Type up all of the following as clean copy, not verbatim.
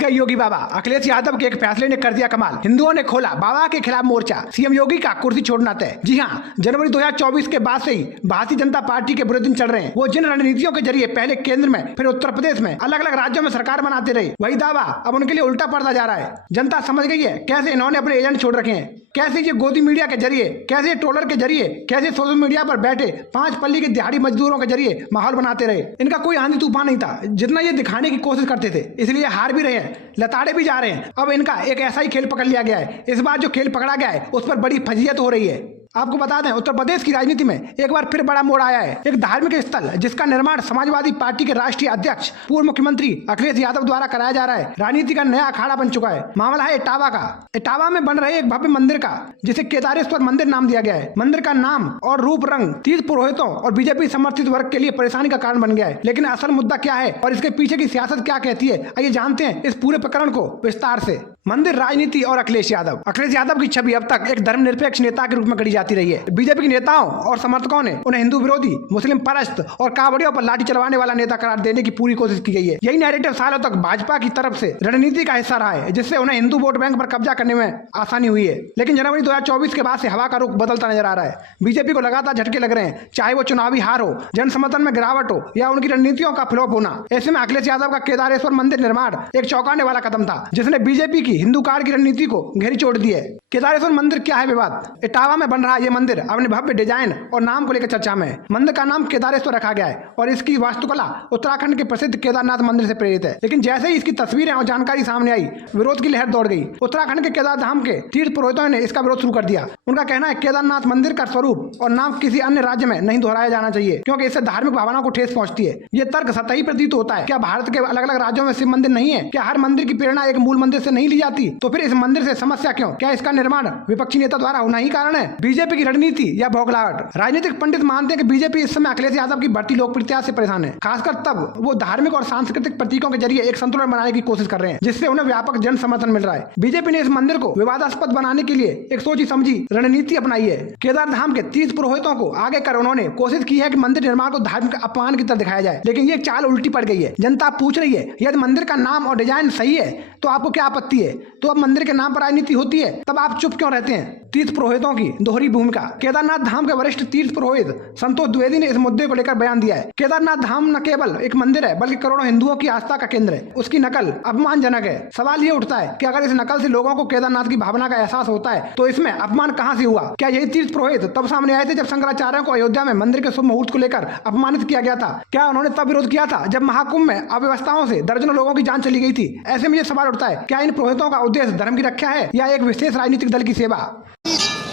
गए योगी बाबा। अखिलेश यादव के एक फैसले ने कर दिया कमाल। हिंदुओं ने खोला बाबा के खिलाफ मोर्चा। सीएम योगी का कुर्सी छोड़ना तय। जी हां, जनवरी 2024 के बाद से ही भारतीय जनता पार्टी के बुरे दिन चल रहे हैं। वो जिन रणनीतियों के जरिए पहले केंद्र में फिर उत्तर प्रदेश में अलग अलग राज्यों में सरकार बनाते रहे, वही दावा अब उनके लिए उल्टा पड़ता जा रहा है। जनता समझ गई है कैसे इन्होंने अपने एजेंट छोड़ रखे हैं, कैसे ये गोदी मीडिया के जरिए, कैसे ट्रोलर के जरिए, कैसे सोशल मीडिया पर बैठे 5 पल्ली के दिहाड़ी मजदूरों के जरिए माहौल बनाते रहे। इनका कोई आंधी तूफान नहीं था जितना ये दिखाने की कोशिश करते थे, इसलिए हार भी रहे हैं, लताड़े भी जा रहे हैं। अब इनका एक ऐसा ही खेल पकड़ लिया गया है। इस बार जो खेल पकड़ा गया है उस पर बड़ी फजीयत हो रही है। आपको बता दें, उत्तर प्रदेश की राजनीति में एक बार फिर बड़ा मोड़ आया है। एक धार्मिक स्थल जिसका निर्माण समाजवादी पार्टी के राष्ट्रीय अध्यक्ष पूर्व मुख्यमंत्री अखिलेश यादव द्वारा कराया जा रहा है। राजनीति का नया अखाड़ा बन चुका है। मामला है इटावा का। इटावा में बन रहे एक भव्य मंदिर का, जिसे केदारेश्वर मंदिर नाम दिया गया है। मंदिर का नाम और रूप रंग तीर्थ पुरोहितों और बीजेपी समर्थित वर्ग के लिए परेशानी का कारण बन गया है। लेकिन असल मुद्दा क्या है और इसके पीछे की सियासत क्या कहती है, आइए जानते हैं इस पूरे प्रकरण को विस्तार से। मंदिर, राजनीति और अखिलेश यादव की छवि अब तक एक धर्मनिरपेक्ष नेता के रूप में गढ़ी जाती रही है। बीजेपी के नेताओं और समर्थकों ने उन्हें हिंदू विरोधी, मुस्लिम परस्त और कांवड़ियों पर लाठी चलवाने वाला नेता करार देने की पूरी कोशिश की गई है। यही नैरेटिव सालों तक भाजपा की तरफ से रणनीति का हिस्सा रहा है, जिससे उन्हें हिंदू वोट बैंक पर कब्जा करने में आसानी हुई है। लेकिन जनवरी 2024 के बाद से हवा का रुख बदलता नजर आ रहा है। बीजेपी को लगातार झटके लग रहे हैं, चाहे वो चुनावी हार हो, जन समर्थन में गिरावट हो या उनकी रणनीतियों का फ्लॉप होना। ऐसे में अखिलेश यादव का केदारेश्वर मंदिर निर्माण एक चौंकाने वाला कदम था, जिसने बीजेपी की हिंदू कार्ड की रणनीति को घेरी छोड़ दी है। केदारेश्वर मंदिर क्या है विवाद? इटावा में बन रहा ये मंदिर अपने भव्य डिजाइन और नाम को लेकर चर्चा में है। मंदिर का नाम केदारेश्वर रखा गया है और इसकी वास्तुकला उत्तराखंड के प्रसिद्ध केदारनाथ मंदिर से प्रेरित है। लेकिन जैसे ही इसकी तस्वीरें और जानकारी सामने आई, विरोध की लहर दौड़ गई। उत्तराखंड के केदार धाम के तीर्थ पुरोहितों ने इसका विरोध शुरू कर दिया। उनका कहना है केदारनाथ मंदिर का स्वरूप और नाम किसी अन्य राज्य में नहीं दोहराया जाना चाहिए, क्योंकि इससे धार्मिक भावनाओं को ठेस पहुंचती है। ये तर्क सतही प्रतीत होता है। क्या भारत के अलग अलग राज्यों में शिव मंदिर नहीं है? क्या हर मंदिर की प्रेरणा एक मूल मंदिर से नहीं ली जाती? तो फिर इस मंदिर से समस्या क्यों? क्या इसका निर्माण विपक्षी नेता द्वारा होना ही कारण है? बीजेपी की रणनीति या बौखलाहट? राजनीतिक पंडित मानते हैं कि बीजेपी इस समय अखिलेश यादव की बढ़ती लोकप्रियता से परेशान है, खासकर तब वो धार्मिक और सांस्कृतिक प्रतीकों के जरिए एक संतुलन बनाने की कोशिश कर रहे हैं, जिससे उन्हें व्यापक जन समर्थन मिल रहा है। बीजेपी ने इस मंदिर को विवादास्पद बनाने के लिए एक सोची समझी रणनीति अपनाई है। केदार धाम के तीर्थ पुरोहितों को आगे कर उन्होंने कोशिश की है कि मंदिर निर्माण को धार्मिक अपमान की तरह दिखाया जाए, लेकिन ये चाल उल्टी पड़ गई है। जनता पूछ रही है, यदि मंदिर का नाम और डिजाइन सही है तो आपको क्या आपत्ति है? तो अब मंदिर के नाम पर राजनीति होती है, तब आप चुप क्यों रहते हैं? तीर्थ पुरोहितों की दोहरी भूमिका। केदारनाथ धाम के वरिष्ठ तीर्थ पुरोहित संतोष द्विवेदी ने इस मुद्दे को लेकर बयान दिया है। केदारनाथ धाम न केवल एक मंदिर है, बल्कि करोड़ों हिंदुओं की आस्था का केंद्र है। उसकी नकल अपमानजनक है। सवाल ये उठता है कि अगर इस नकल से लोगों को केदारनाथ की भावना का एहसास होता है, तो इसमें अपमान कहां से हुआ? क्या यही तीर्थ पुरोहित तब सामने आए थे जब शंकराचार्यों को अयोध्या में मंदिर के शुभ मुहूर्त को लेकर अपमानित किया गया था? क्या उन्होंने तब विरोध किया था जब महाकुंभ में अव्यवस्थाओं से दर्जनों लोगों की जान चली गई थी? ऐसे में ये सवाल उठता है, क्या इन पुरोहितों का उद्देश्य धर्म की रक्षा है या एक विशेष राजनीतिक दल की सेवा?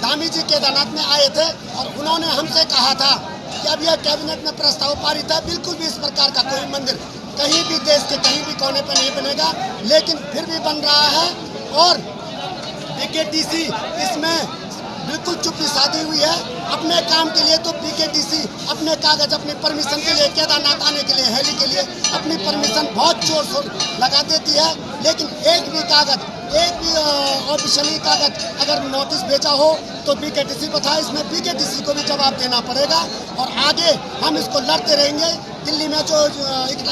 धामी जी केदारनाथ में आए थे और उन्होंने हमसे कहा था कि अब यह कैबिनेट में प्रस्ताव पारित है, बिल्कुल भी इस प्रकार का कोई मंदिर कहीं भी देश के कहीं भी कोने पर नहीं बनेगा, लेकिन फिर भी बन रहा है। और पीकेटीसी इसमें बिल्कुल चुप्पी साधी हुई है। अपने काम के लिए तो पीकेटीसी अपने कागज, अपनी परमिशन के लिए, केदारनाथ आने के लिए, हेली के लिए अपनी परमिशन बहुत जोर शोर लगा देती है, लेकिन एक भी कागज, एक भी ऑफिशियली कागज अगर नोटिस भेजा हो तो पीकेटीसी को था। इसमें पीकेटीसी को भी जवाब देना पड़ेगा और आगे हम इसको लड़ते रहेंगे। दिल्ली में जो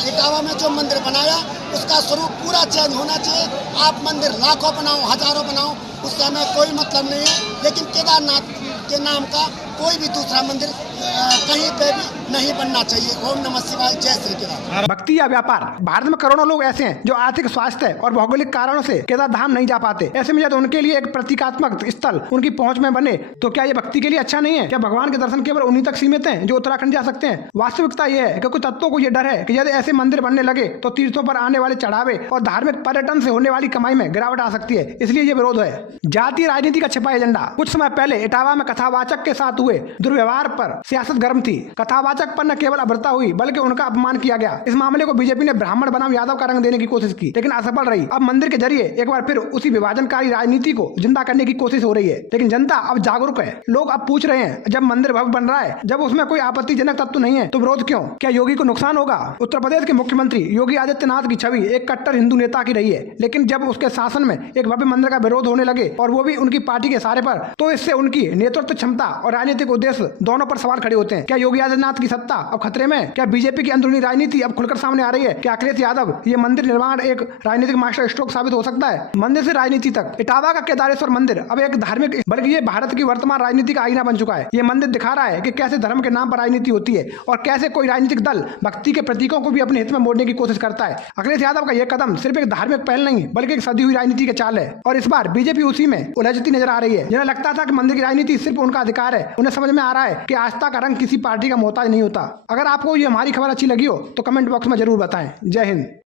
इटावा में जो मंदिर बनाया, उसका स्वरूप पूरा चेंज होना चाहिए। आप मंदिर लाखों बनाओ, हजारों बनाओ, उससे हमें कोई मतलब नहीं है, लेकिन केदारनाथ के नाम का कोई भी दूसरा मंदिर कहीं पे भी नहीं बनना चाहिए। ओम नमः शिवाय, जय श्री केदार। भक्ति या व्यापार? भारत में करोड़ों लोग ऐसे हैं जो आर्थिक, स्वास्थ्य और भौगोलिक कारणों से केदार धाम नहीं जा पाते। ऐसे में यदि उनके लिए एक प्रतीकात्मक स्थल उनकी पहुंच में बने, तो क्या ये भक्ति के लिए अच्छा नहीं है? क्या भगवान के दर्शन केवल उन्हीं तक सीमित हैं जो उत्तराखंड जा सकते हैं? वास्तविकता यह है कि कुछ तत्वों को यह डर है कि यदि ऐसे मंदिर बनने लगे तो तीर्थों पर आने वाले चढ़ावे और धार्मिक पर्यटन से होने वाली कमाई में गिरावट आ सकती है। इसलिए ये विरोध है। जातीय राजनीति का छिपा एजेंडा। कुछ समय पहले इटावा में कथावाचक के साथ हुए दुर्व्यवहार पर सियासत गर्म थी। कथावाचक पर न केवल अभद्रता हुई, बल्कि उनका अपमान किया गया। इस मामले को बीजेपी ने ब्राह्मण बनाम यादव का रंग देने की कोशिश की, लेकिन असफल रही। अब मंदिर के जरिए एक बार फिर उसी विभाजनकारी राजनीति को जिंदा करने की कोशिश हो रही है। लेकिन जनता अब जागरूक है। लोग अब पूछ रहे हैं, जब मंदिर भव्य बन रहा है, जब उसमें कोई आपत्तिजनक तत्व नहीं है, तो विरोध क्यों? क्या योगी को नुकसान होगा? उत्तर प्रदेश के मुख्यमंत्री योगी आदित्यनाथ की छवि एक कट्टर हिंदू नेता की रही है, लेकिन जब उसके शासन में एक भव्य मंदिर का विरोध होने लगे, और वो भी उनकी पार्टी के सहारे पर, तो इससे उनकी नेतृत्व क्षमता और राजनीतिक उद्देश्य दोनों पर सवाल खड़े होते हैं। क्या योगी आदित्यनाथ की सत्ता अब खतरे में? क्या बीजेपी की अंदरूनी राजनीति अब खुलकर सामने आ रही है? क्या अखिलेश यादव ये मंदिर निर्माण एक राजनीतिक मास्टर स्ट्रोक साबित हो सकता है? मंदिर से राजनीति तक, इटावा का केदारेश्वर मंदिर अब एक धार्मिक बल्कि ये भारत की वर्तमान राजनीति का आईना बन चुका है। ये मंदिर दिखा रहा है कि कैसे धर्म के नाम पर राजनीति होती है और कैसे कोई राजनीतिक दल भक्ति के प्रतीकों को भी अपने हित में मोड़ने की कोशिश करता है। अखिलेश यादव का यह कदम सिर्फ एक धार्मिक पहल नहीं बल्कि एक सदी हुई राजनीति के चाल है और इस बार बीजेपी उसी में उलझती नजर आ रही है। जिन्हें लगता था कि मंदिर की राजनीति सिर्फ उनका अधिकार है, उन्हें समझ में आ रहा है कि आस्था का रंग किसी पार्टी का मोहताज नहीं होता। अगर आपको ये हमारी खबर अच्छी लगी हो तो कमेंट बॉक्स में जरूर बताएं। जय हिंद।